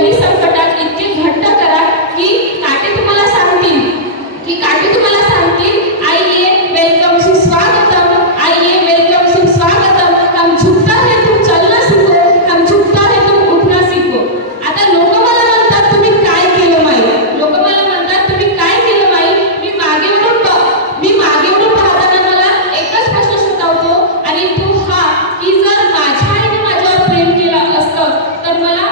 कोणत्याही संकटात इतके घट्ट करा की काटे तुम्हाला सांगतील आइए वेलकम सुस्वागतम, आइए वेलकम सुस्वागतम, हम झुकता है तुम चलना सीखो, हम झुकता है तुम उठना सीखो. आता लोक मला म्हणतात तुम्ही काय केलं माई, लोक मला म्हणतात तुम्ही काय केलं माई. मी मागे वळून पाहताना मला एकच प्रश्न सुटवतो आणि तो हा की जर माझ्या आईने माझ्यावर प्रेम केलं असतं तर मला